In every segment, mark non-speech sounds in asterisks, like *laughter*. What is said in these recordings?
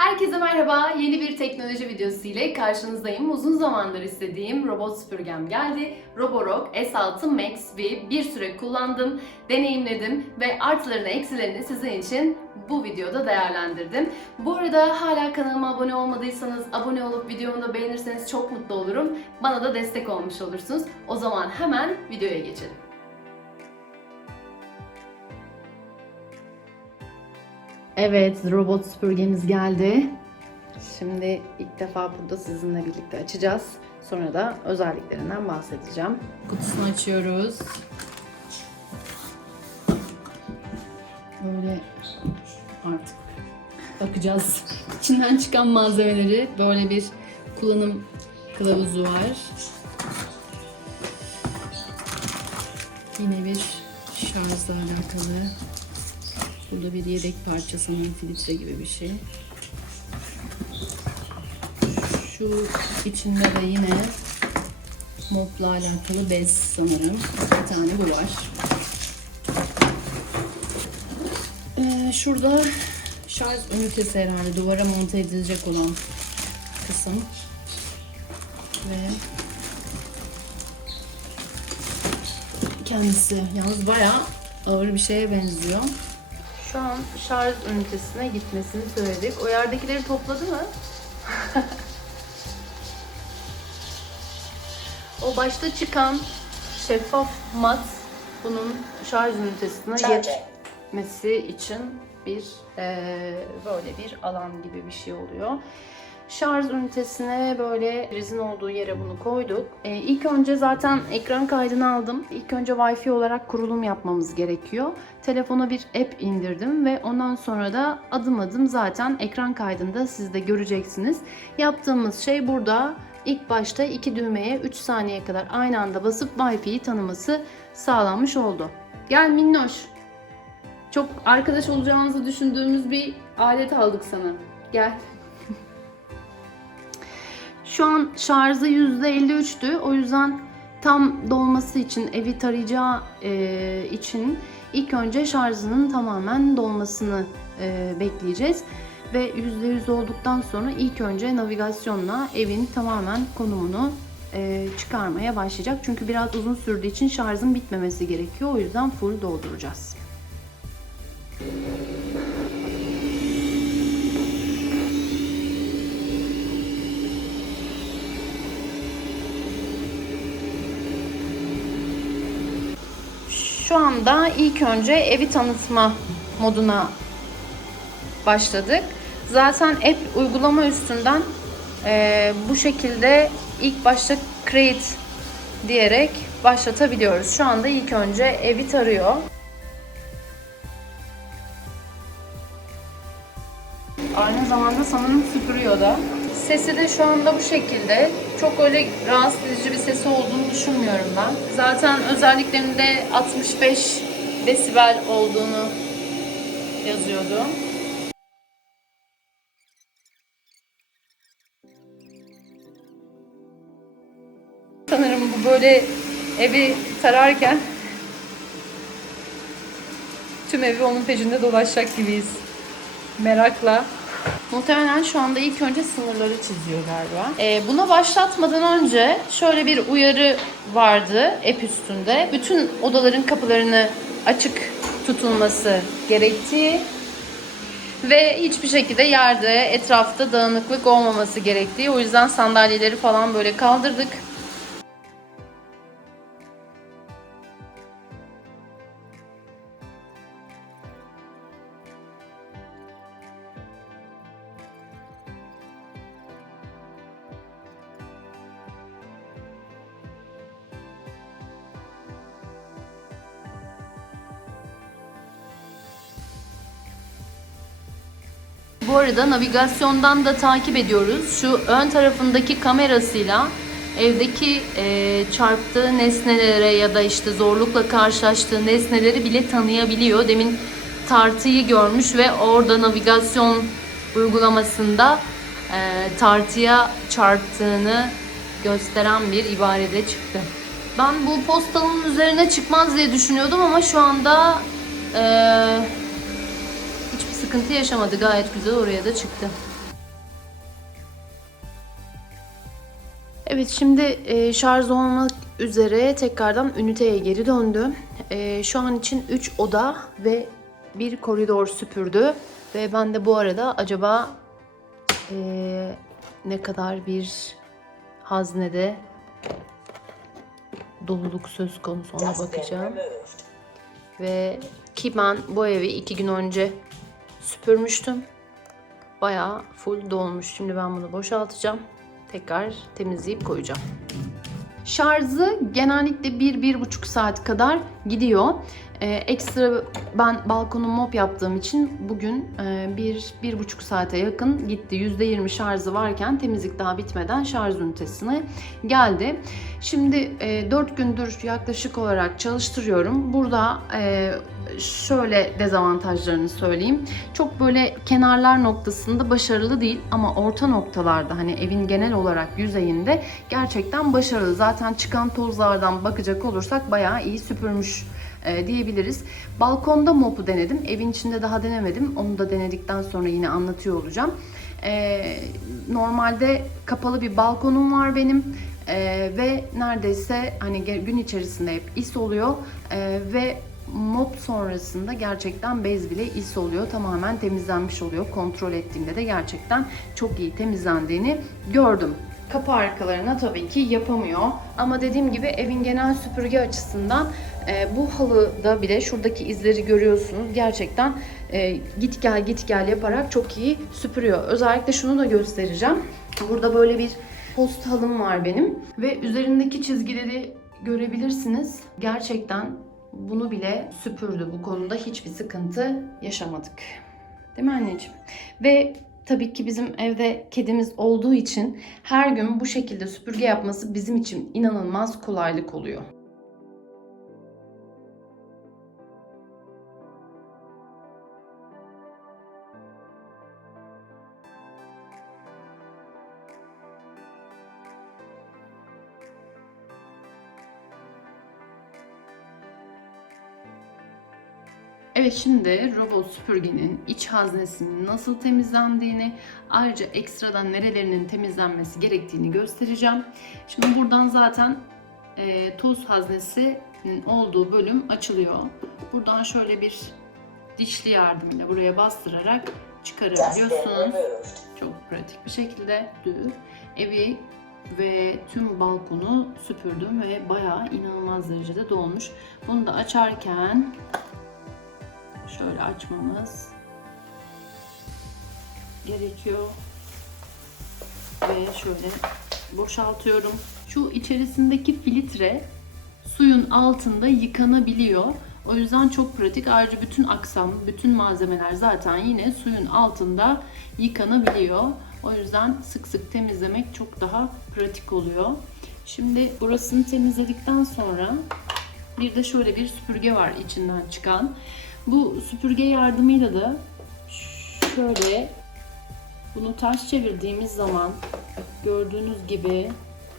Herkese merhaba. Yeni bir teknoloji videosu ile karşınızdayım. Uzun zamandır istediğim robot süpürgem geldi. Roborock S6 Max V bir süre kullandım, deneyimledim ve artılarını eksilerini sizin için bu videoda değerlendirdim. Bu arada hala kanalıma abone olmadıysanız abone olup videomu da beğenirseniz çok mutlu olurum. Bana da destek olmuş olursunuz. O zaman hemen videoya geçelim. Evet, robot süpürgemiz geldi. Şimdi ilk defa burada sizinle birlikte açacağız. Sonra da özelliklerinden bahsedeceğim. Kutusunu açıyoruz. Böyle artık bakacağız. İçinden çıkan malzemeleri böyle bir kullanım kılavuzu var. Yine bir şarjla alakalı Burada bir yedek parçasının filtre gibi bir şey. Şu içinde de yine mopla alakalı bez sanırım. Bir tane bu var. Ee, şurada şarj ünitesi herhalde duvara monte edilecek olan kısım. Ve kendisi yalnız bayağı ağır bir şeye benziyor. Şu an şarj ünitesine gitmesini söyledik. O yerdekileri topladı mı? *laughs* o başta çıkan şeffaf mat bunun şarj ünitesine geçmesi için bir eee, böyle bir alan gibi bir şey oluyor. Şarj ünitesine böyle prizin olduğu yere bunu koyduk. Ee, ilk önce zaten ekran kaydını aldım. İlk önce Wi-Fi olarak kurulum yapmamız gerekiyor. Telefona bir app indirdim ve ondan sonra da adım adım zaten ekran kaydında siz de göreceksiniz. Yaptığımız şey burada ilk başta iki düğmeye 3 saniye kadar aynı anda basıp Wi-Fi'yi tanıması sağlanmış oldu. Gel minnoş. Çok arkadaş olacağınızı düşündüğümüz bir alet aldık sana. Gel. Şu an şarjı %53'tü. O yüzden tam dolması için, evi tarayacağı e, için ilk önce şarjının tamamen dolmasını e, bekleyeceğiz. Ve %100 olduktan sonra ilk önce navigasyonla evin tamamen konumunu e, çıkarmaya başlayacak. Çünkü biraz uzun sürdüğü için şarjın bitmemesi gerekiyor. O yüzden full dolduracağız. Şu anda ilk önce evi tanıtma moduna başladık. Zaten app uygulama üstünden e, bu şekilde ilk başta create diyerek başlatabiliyoruz. Şu anda ilk önce evi tarıyor. Aynı zamanda sanırım süpürüyor da. Sesi de şu anda bu şekilde. Çok öyle rahatsız edici bir sesi olduğunu düşünmüyorum ben. Zaten özelliklerinde 65 desibel olduğunu yazıyordu. Sanırım bu böyle evi tararken tüm evi onun peşinde dolaşacak gibiyiz. Merakla. Muhtemelen şu anda ilk önce sınırları çiziyor galiba. Ee, buna başlatmadan önce şöyle bir uyarı vardı app üstünde. Bütün odaların kapılarını açık tutulması gerektiği ve hiçbir şekilde yerde, etrafta dağınıklık olmaması gerektiği. O yüzden sandalyeleri falan böyle kaldırdık. Bu arada navigasyondan da takip ediyoruz. Şu ön tarafındaki kamerasıyla evdeki e, çarptığı nesnelere ya da işte zorlukla karşılaştığı nesneleri bile tanıyabiliyor. Demin tartıyı görmüş ve orada navigasyon uygulamasında e, tartıya çarptığını gösteren bir ibarede çıktı. Ben bu postalın üzerine çıkmaz diye düşünüyordum ama şu anda e, sıkıntı yaşamadı. Gayet güzel oraya da çıktı. Evet şimdi e, şarj olmak üzere tekrardan üniteye geri döndü. E, şu an için 3 oda ve bir koridor süpürdü. Ve ben de bu arada acaba e, ne kadar bir haznede doluluk söz konusu ona bakacağım. Ve ki ben bu evi iki gün önce süpürmüştüm. Bayağı full dolmuş. Şimdi ben bunu boşaltacağım. Tekrar temizleyip koyacağım. Şarjı genellikle 1-1,5 saat kadar gidiyor. Ee, ekstra ben balkonu mop yaptığım için bugün e, 1-1,5 saate yakın gitti. %20 şarjı varken temizlik daha bitmeden şarj ünitesine geldi. Şimdi e, 4 gündür yaklaşık olarak çalıştırıyorum. Burada e, şöyle dezavantajlarını söyleyeyim. Çok böyle kenarlar noktasında başarılı değil ama orta noktalarda hani evin genel olarak yüzeyinde gerçekten başarılı. Zaten çıkan tozlardan bakacak olursak bayağı iyi süpürmüş e, diyebiliriz. Balkonda mopu denedim. Evin içinde daha denemedim. Onu da denedikten sonra yine anlatıyor olacağım. E, normalde kapalı bir balkonum var benim. E, ve neredeyse hani gün içerisinde hep is oluyor. E, ve mop sonrasında gerçekten bez bile is oluyor. Tamamen temizlenmiş oluyor. Kontrol ettiğimde de gerçekten çok iyi temizlendiğini gördüm. Kapı arkalarına tabii ki yapamıyor. Ama dediğim gibi evin genel süpürge açısından e, bu halıda bile şuradaki izleri görüyorsunuz. Gerçekten e, git gel git gel yaparak çok iyi süpürüyor. Özellikle şunu da göstereceğim. Burada böyle bir post halım var benim. Ve üzerindeki çizgileri görebilirsiniz. Gerçekten bunu bile süpürdü. Bu konuda hiçbir sıkıntı yaşamadık. Değil mi anneciğim? Ve tabii ki bizim evde kedimiz olduğu için her gün bu şekilde süpürge yapması bizim için inanılmaz kolaylık oluyor. Evet şimdi robot süpürgenin iç haznesinin nasıl temizlendiğini ayrıca ekstradan nerelerinin temizlenmesi gerektiğini göstereceğim. Şimdi buradan zaten e, toz haznesinin olduğu bölüm açılıyor. Buradan şöyle bir dişli yardımıyla buraya bastırarak çıkarabiliyorsunuz. Çok pratik bir şekilde dü evi ve tüm balkonu süpürdüm ve bayağı inanılmaz derecede dolmuş. Bunu da açarken şöyle açmamız gerekiyor. Ve şöyle boşaltıyorum. Şu içerisindeki filtre suyun altında yıkanabiliyor. O yüzden çok pratik. Ayrıca bütün aksam, bütün malzemeler zaten yine suyun altında yıkanabiliyor. O yüzden sık sık temizlemek çok daha pratik oluyor. Şimdi burasını temizledikten sonra bir de şöyle bir süpürge var içinden çıkan. Bu süpürge yardımıyla da şöyle bunu ters çevirdiğimiz zaman gördüğünüz gibi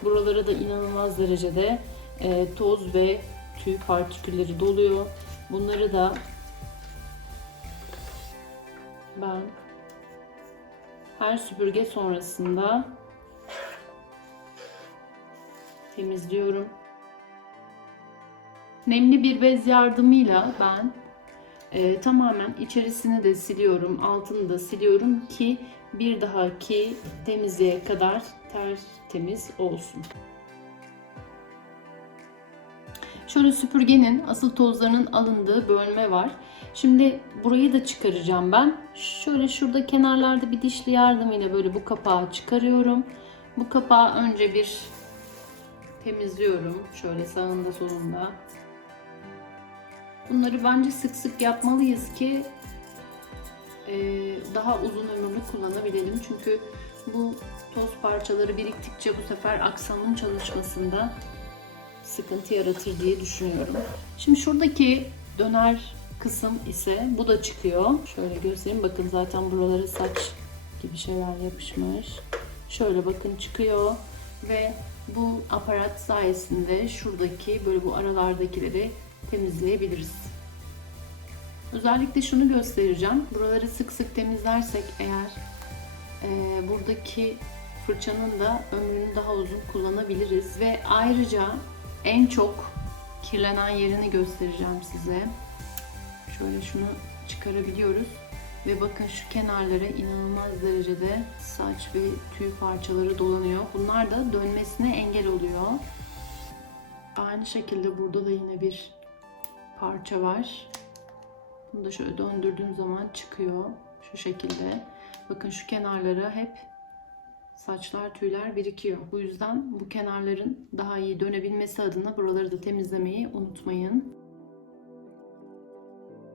buralara da inanılmaz derecede e, toz ve tüy partikülleri doluyor. Bunları da ben her süpürge sonrasında temizliyorum. Nemli bir bez yardımıyla ben e, tamamen içerisini de siliyorum, altını da siliyorum ki bir dahaki temizliğe kadar tertemiz olsun. Şöyle süpürgenin asıl tozlarının alındığı bölme var. Şimdi burayı da çıkaracağım ben. Şöyle şurada kenarlarda bir dişli yardımıyla böyle bu kapağı çıkarıyorum. Bu kapağı önce bir temizliyorum. Şöyle sağında solunda. Bunları bence sık sık yapmalıyız ki e, daha uzun ömürlü kullanabilelim. Çünkü bu toz parçaları biriktikçe bu sefer aksamın çalışmasında sıkıntı yaratır diye düşünüyorum. Şimdi şuradaki döner kısım ise bu da çıkıyor. Şöyle göstereyim. Bakın zaten buralara saç gibi şeyler yapışmış. Şöyle bakın çıkıyor ve bu aparat sayesinde şuradaki böyle bu aralardakileri temizleyebiliriz. Özellikle şunu göstereceğim. Buraları sık sık temizlersek eğer e, buradaki fırçanın da ömrünü daha uzun kullanabiliriz. Ve ayrıca en çok kirlenen yerini göstereceğim size. Şöyle şunu çıkarabiliyoruz. Ve bakın şu kenarlara inanılmaz derecede saç ve tüy parçaları dolanıyor. Bunlar da dönmesine engel oluyor. Aynı şekilde burada da yine bir parça var. Bunu da şöyle döndürdüğüm zaman çıkıyor. Şu şekilde. Bakın şu kenarlara hep saçlar, tüyler birikiyor. Bu yüzden bu kenarların daha iyi dönebilmesi adına buraları da temizlemeyi unutmayın.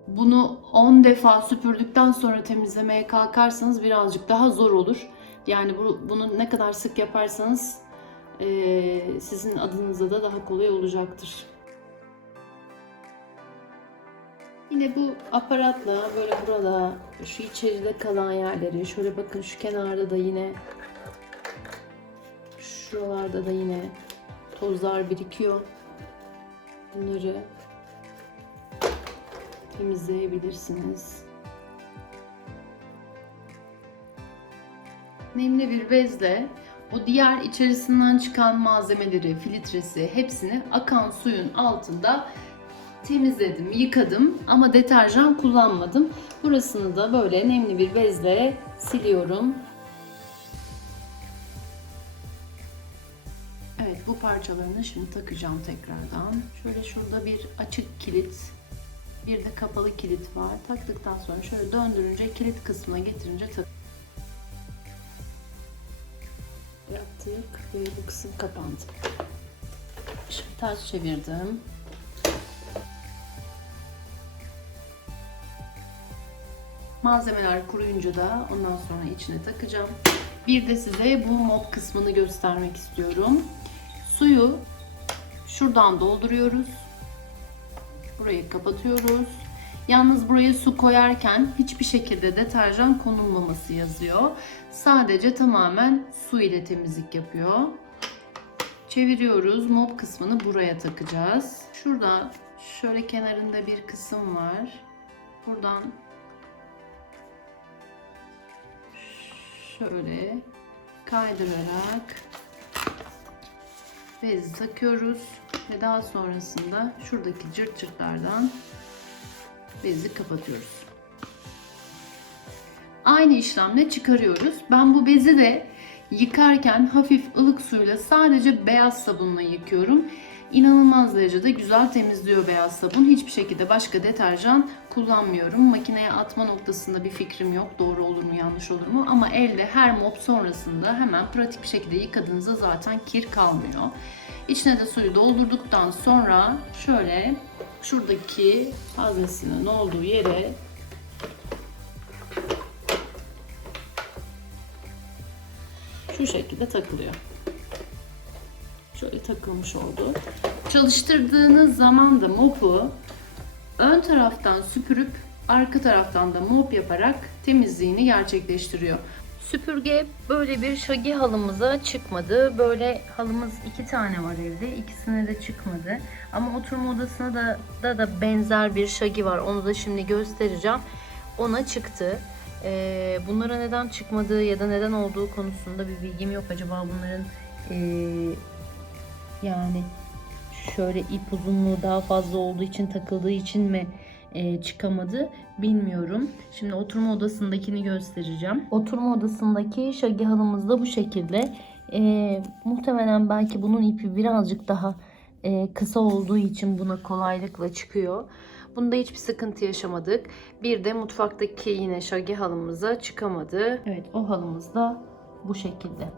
Bunu 10 defa süpürdükten sonra temizlemeye kalkarsanız birazcık daha zor olur. Yani bu, bunu ne kadar sık yaparsanız eee, sizin adınıza da daha kolay olacaktır. Yine bu aparatla böyle burada şu içeride kalan yerleri şöyle bakın şu kenarda da yine şuralarda da yine tozlar birikiyor. Bunları temizleyebilirsiniz. Nemli bir bezle o diğer içerisinden çıkan malzemeleri, filtresi hepsini akan suyun altında temizledim, yıkadım ama deterjan kullanmadım. Burasını da böyle nemli bir bezle siliyorum. Evet bu parçalarını şimdi takacağım tekrardan. Şöyle şurada bir açık kilit, bir de kapalı kilit var. Taktıktan sonra şöyle döndürünce kilit kısmına getirince tak. Yaptık ve bu kısım kapandı. Şimdi ters çevirdim. Malzemeler kuruyunca da ondan sonra içine takacağım. Bir de size bu mop kısmını göstermek istiyorum. Suyu şuradan dolduruyoruz. Burayı kapatıyoruz. Yalnız buraya su koyarken hiçbir şekilde deterjan konulmaması yazıyor. Sadece tamamen su ile temizlik yapıyor. Çeviriyoruz. Mop kısmını buraya takacağız. Şurada şöyle kenarında bir kısım var. Buradan şöyle kaydırarak bezi takıyoruz ve daha sonrasında şuradaki cırt cırtlardan bezi kapatıyoruz. Aynı işlemle çıkarıyoruz. Ben bu bezi de yıkarken hafif ılık suyla sadece beyaz sabunla yıkıyorum. İnanılmaz derecede güzel temizliyor beyaz sabun. Hiçbir şekilde başka deterjan kullanmıyorum. Makineye atma noktasında bir fikrim yok. Doğru olur mu yanlış olur mu? Ama elde her mop sonrasında hemen pratik bir şekilde yıkadığınızda zaten kir kalmıyor. İçine de suyu doldurduktan sonra şöyle şuradaki haznesinin olduğu yere şu şekilde takılıyor. Şöyle takılmış oldu. Çalıştırdığınız zaman da mopu ön taraftan süpürüp arka taraftan da mop yaparak temizliğini gerçekleştiriyor. Süpürge böyle bir şagi halımıza çıkmadı. Böyle halımız iki tane var evde. İkisine de çıkmadı. Ama oturma odasına da, da da benzer bir şagi var. Onu da şimdi göstereceğim. Ona çıktı. Ee, bunlara neden çıkmadığı ya da neden olduğu konusunda bir bilgim yok. Acaba bunların ee, yani şöyle ip uzunluğu daha fazla olduğu için takıldığı için mi e, çıkamadı bilmiyorum. Şimdi oturma odasındakini göstereceğim. Oturma odasındaki şagi halımız da bu şekilde. E, muhtemelen belki bunun ipi birazcık daha e, kısa olduğu için buna kolaylıkla çıkıyor. Bunda hiçbir sıkıntı yaşamadık. Bir de mutfaktaki yine şagi halımıza çıkamadı. Evet o halımız da bu şekilde.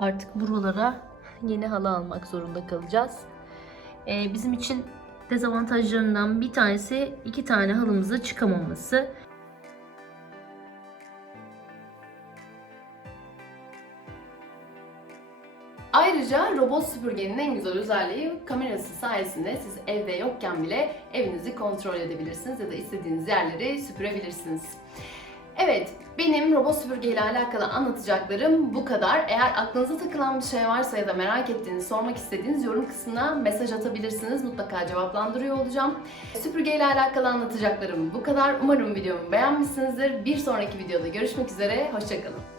Artık buralara yeni halı almak zorunda kalacağız. Ee, bizim için dezavantajlarından bir tanesi iki tane halımıza çıkamaması. Ayrıca robot süpürgenin en güzel özelliği kamerası sayesinde siz evde yokken bile evinizi kontrol edebilirsiniz ya da istediğiniz yerleri süpürebilirsiniz. Evet, benim robot süpürge ile alakalı anlatacaklarım bu kadar. Eğer aklınıza takılan bir şey varsa ya da merak ettiğiniz, sormak istediğiniz yorum kısmına mesaj atabilirsiniz. Mutlaka cevaplandırıyor olacağım. Süpürge ile alakalı anlatacaklarım bu kadar. Umarım videomu beğenmişsinizdir. Bir sonraki videoda görüşmek üzere. Hoşçakalın.